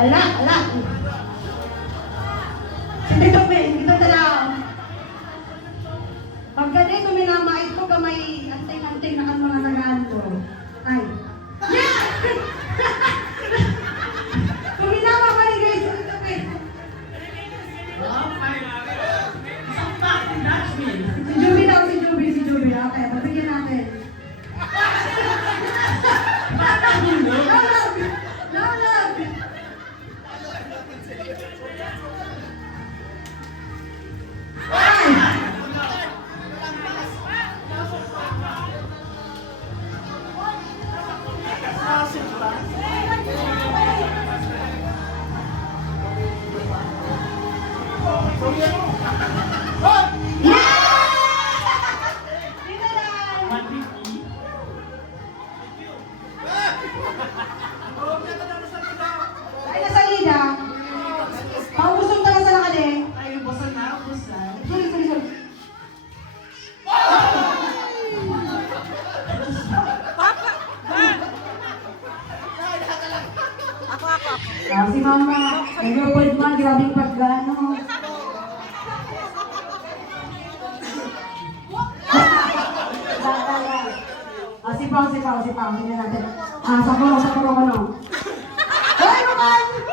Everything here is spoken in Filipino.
Ala, ala. Sige, Tope, dito na lang. Pag ganito minamait ko, kamay anting-anting na ang mga tagaan ko. Ay. Yeah! Kung minama ka ni guys, sige, Tope. Si Juby daw, si Juby. Okay, pagbigyan natin. Lalag! Ay! Ay, nasa lida. Paubusog talaga sa lakad eh. Ay, busan na, busan. Sorry. Si Mama, nag-report man, grabing pagano. Si Pao, tingnan natin. Sa puno. Hoy, Roman!